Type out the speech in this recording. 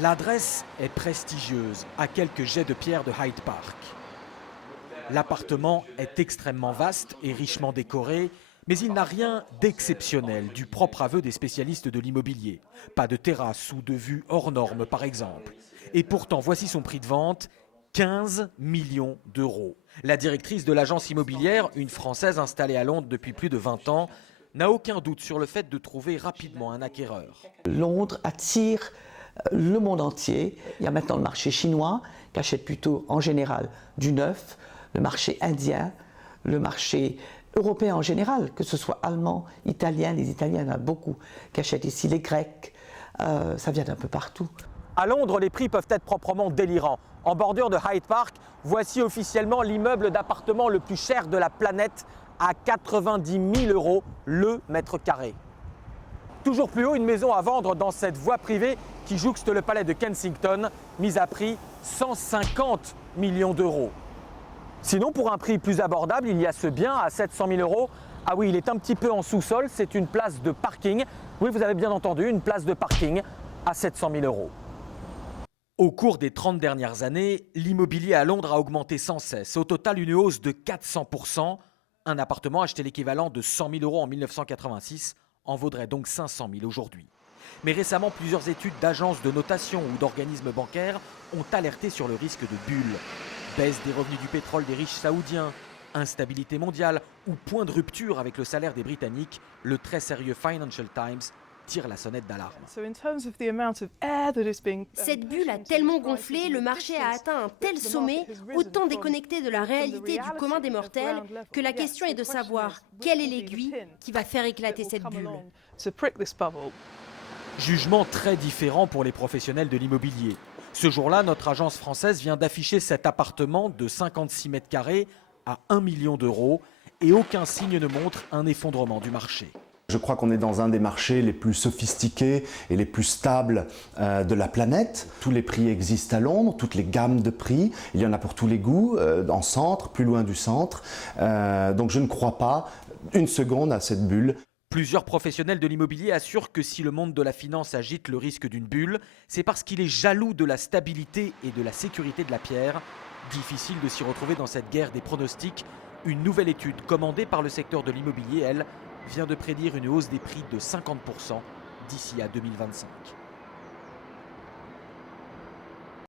L'adresse est prestigieuse, à quelques jets de pierre de Hyde Park. L'appartement est extrêmement vaste et richement décoré, mais il n'a rien d'exceptionnel, du propre aveu des spécialistes de l'immobilier. Pas de terrasse ou de vue hors norme, par exemple. Et pourtant, voici son prix de vente, 15 millions d'euros. La directrice de l'agence immobilière, une Française installée à Londres depuis plus de 20 ans, n'a aucun doute sur le fait de trouver rapidement un acquéreur. Londres attire le monde entier. Il y a maintenant le marché chinois qui achète plutôt en général du neuf, le marché indien, le marché européen en général, que ce soit allemand, italien, les Italiens, il y en a beaucoup qui achètent ici, les Grecs, ça vient d'un peu partout. À Londres, les prix peuvent être proprement délirants. En bordure de Hyde Park, voici officiellement l'immeuble d'appartement le plus cher de la planète à 90 000 euros le mètre carré. Toujours plus haut, une maison à vendre dans cette voie privée qui jouxte le palais de Kensington, mise à prix 150 millions d'euros. Sinon, pour un prix plus abordable, il y a ce bien à 700 000 euros. Ah oui, il est un petit peu en sous-sol, c'est une place de parking. Oui, vous avez bien entendu, une place de parking à 700 000 euros. Au cours des 30 dernières années, l'immobilier à Londres a augmenté sans cesse. Au total, une hausse de 400%. Un appartement acheté l'équivalent de 100 000 euros en 1986 en vaudrait donc 500 000 aujourd'hui. Mais récemment, plusieurs études d'agences de notation ou d'organismes bancaires ont alerté sur le risque de bulle. Baisse des revenus du pétrole des riches saoudiens, instabilité mondiale ou point de rupture avec le salaire des Britanniques, le très sérieux Financial Times tire la sonnette d'alarme. Cette bulle a tellement gonflé, le marché a atteint un tel sommet, autant déconnecté de la réalité du commun des mortels, que la question est de savoir quelle est l'aiguille qui va faire éclater cette bulle. Jugement très différent pour les professionnels de l'immobilier. Ce jour-là, notre agence française vient d'afficher cet appartement de 56 mètres carrés à 1 million d'euros et aucun signe ne montre un effondrement du marché. Je crois qu'on est dans un des marchés les plus sophistiqués et les plus stables de la planète. Tous les prix existent à Londres, toutes les gammes de prix. Il y en a pour tous les goûts, en centre, plus loin du centre. Donc je ne crois pas une seconde à cette bulle. Plusieurs professionnels de l'immobilier assurent que si le monde de la finance agite le risque d'une bulle, c'est parce qu'il est jaloux de la stabilité et de la sécurité de la pierre. Difficile de s'y retrouver dans cette guerre des pronostics. Une nouvelle étude commandée par le secteur de l'immobilier, elle, vient de prédire une hausse des prix de 50% d'ici à 2025.